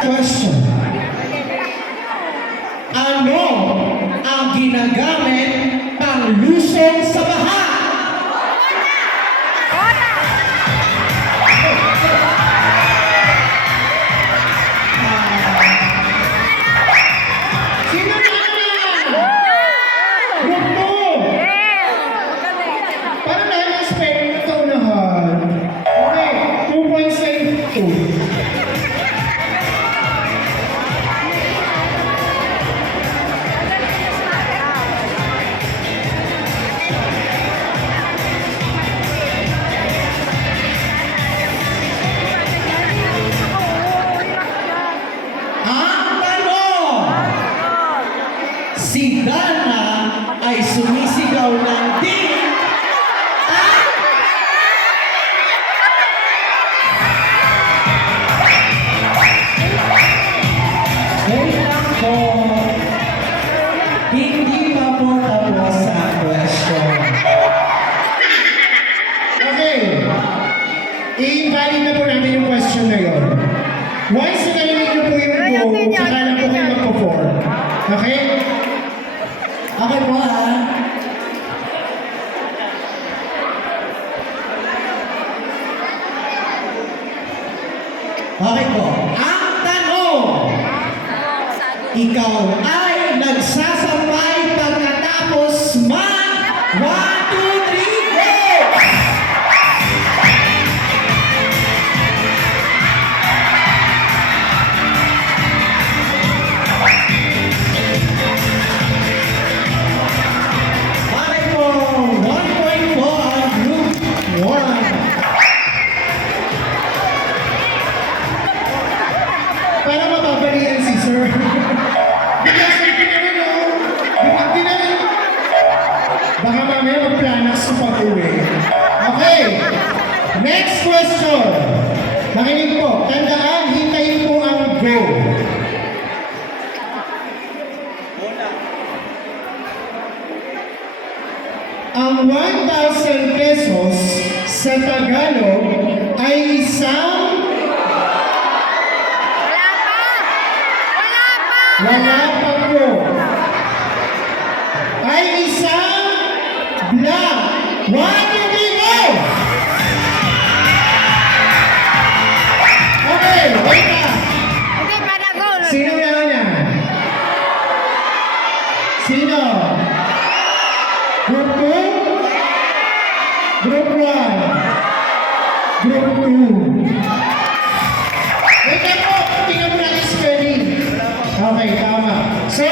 Question. Ano ang ginagamit pang lusong sa baha? Sino na? Grupo! Para na yung spelling na ito unahan. Okay, 2 points sa ito. Si Dana ay sumisigaw ng di. Wait lang po. Hindi pa po tapos ang question. Okay. I-invalid na po namin yung question na yun. Once na narinig niyo po yung go, saka lang po kayo magpo-form. Okay? Okay po ha. Okay po. Ang tanong, ikaw ay nagsasampay pagkatapos man 1, 2, 3, go! Okay po, 1 point po ang group 1. Para mapapalian si Sir. Bigla sa naman o. Hindi naman. Baka mamaya magplanas sa pag-uwi. Okay. Next question. Makinig po. Tandaan, hintayin po ang go. Ang 1,000 pesos sa Tagalog ay isang wala pa po. Ay isang blank. 1, 2, 3, go! Okay, wait lang. Sino na una? Sino? Group 2? Group 1? Group 2? Wait lang po, tingnan mo natin spelling. Okay, tama. So,